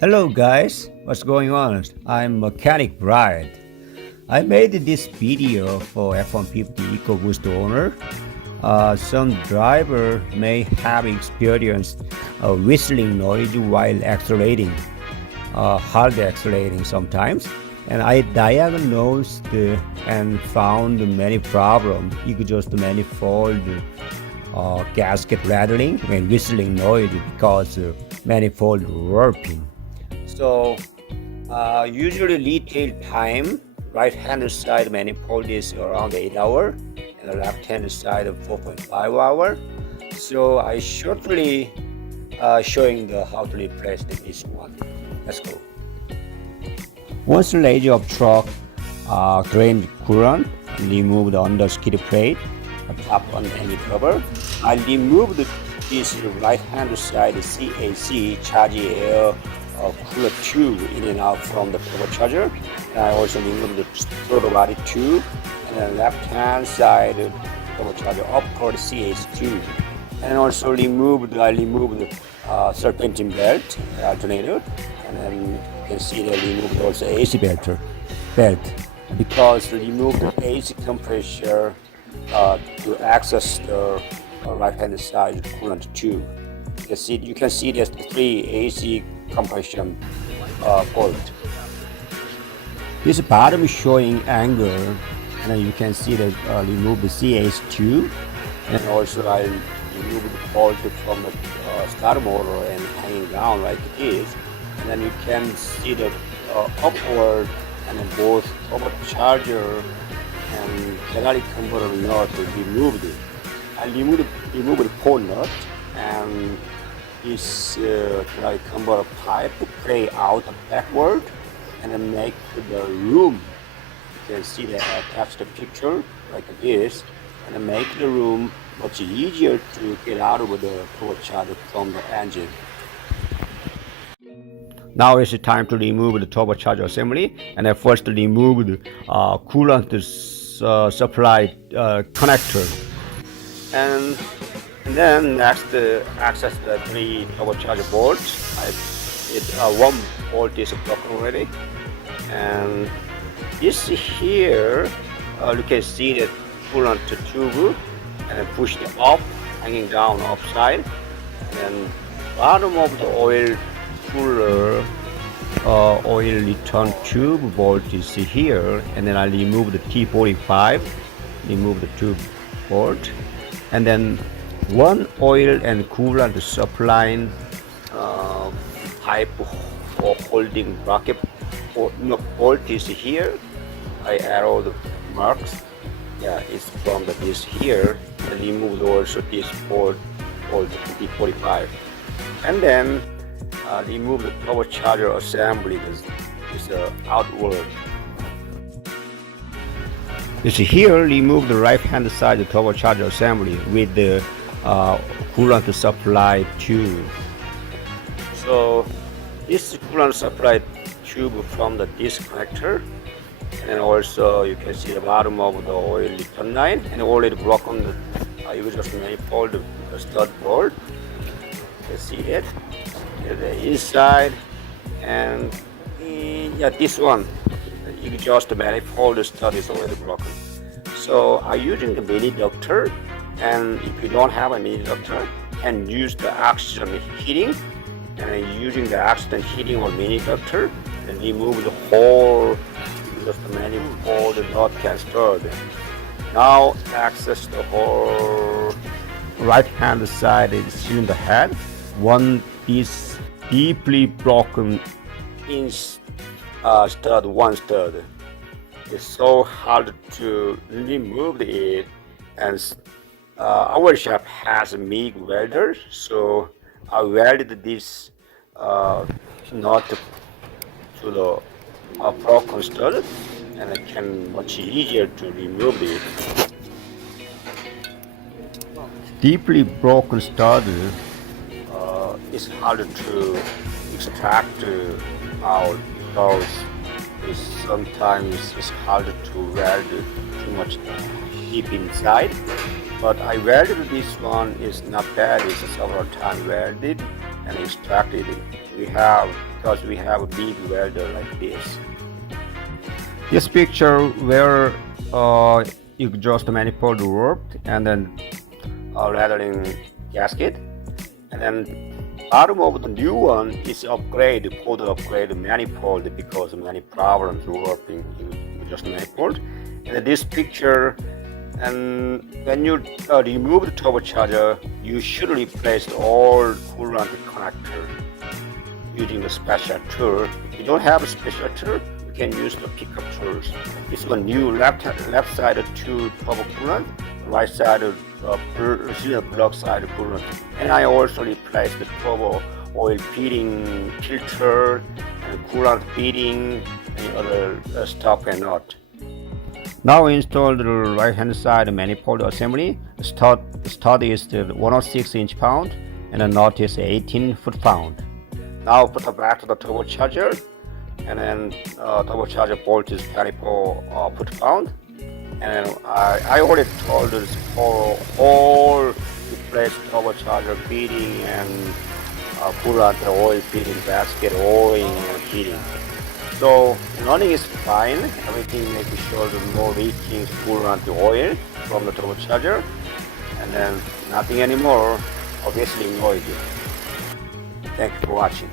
Hello guys, what's going on? I'm Mechanic Bride. I made this video for F150 Ecoboost owner. Some driver may have experienced a whistling noise while accelerating, hard accelerating sometimes. And I diagnosed and found many problems, exhaust manifold, gasket rattling and whistling noise because manifold warping. So usually retail time, right hand side manifold is around 8 hours and the left hand side 4.5 hours. So I shortly showing how to replace this one. Let's go. Once the ledge of truck drained coolant, remove the underskid plate, top on any cover. I removed this right hand side CAC charge air cooler tube in and out from the turbocharger. And I also removed the throttle body tube and the left hand side turbocharger upward CAC tube. And also I removed the serpentine belt alternator, and then you can see that I removed also AC belt because remove the AC compressor to access the right hand side coolant tube. You can see there's 3 AC compression port. This bottom showing angle, and then you can see that remove the CAC tube, and also I remove the bolt from the starter motor and hanging down like this, and then you can see the upward and then both turbocharger and catalytic converter nut removed. I removed the pole nut and this catalytic converter pipe play out backward and then make the room. You can see that I attached the picture like this, and then make the room much easier to get out of the turbocharger from the engine. Now it's time to remove the turbocharger assembly, and I first remove the coolant supply connector, and then next access the 3 turbocharger bolts. One bolt is broken already, and this here you can see the coolant tube and push it up, hanging down upside, and bottom of the oil cooler oil return tube bolt is here, and then I remove the T45, remove the tube bolt, and then one oil and coolant supply pipe for holding bracket bolt is here. I arrow the marks. Yeah, it's from this here. I remove also this bolt T45, and then remove the turbocharger assembly. This outward. You see here, remove the right hand side of the turbocharger assembly with the coolant supply tube. So this coolant supply tube from the disc connector, and also you can see the bottom of the oil return line, and already broken the exhaust manifold stud bolt. You can see it. The inside, and yeah, this one, the exhaust manifold stud is already broken. So I'm using the mini ductor, and if you don't have a mini ductor, you can use the oxygen heating, and using the oxygen heating or mini ductor, and remove the whole exhaust manifold nut can stud. Now access the whole right hand side is cylinder head. One piece deeply broken in stud, one stud. It's so hard to remove it, and our shop has a MIG welder, so I welded this nut to the broken stud, and it can much easier to remove it. Deeply broken stud is hard to extract out because sometimes it's hard to weld too much deep inside. But I welded this one, is not bad, it's several times welded, and extracted. Because we have a big welder like this. This picture where exhaust manifold warped and then leveling gasket, and then bottom of the new one is upgrade for the upgrade manifold because of many problems warping in exhaust manifold. And this picture, and when you remove the turbocharger, you should replace all coolant connector using the special tool. If you don't have a special tool, you can use the pickup tools. This one new left side two turbo coolant, right side block side coolant. And I also replaced the turbo oil feeding filter and coolant feeding and other stuff and nut. Now install the right hand side manifold assembly. Stud is the 106 inch-pound and the nut is 18 foot-pound. Now put it back to the turbocharger, and then turbocharger bolt is 24 foot-pound. And then I already told this for all replace turbocharger feeding and coolant oil feeding, basket oiling and feeding. So running is fine, everything making sure there's no leaking coolant oil from the turbocharger, and then nothing anymore, obviously noisy. Thank you for watching.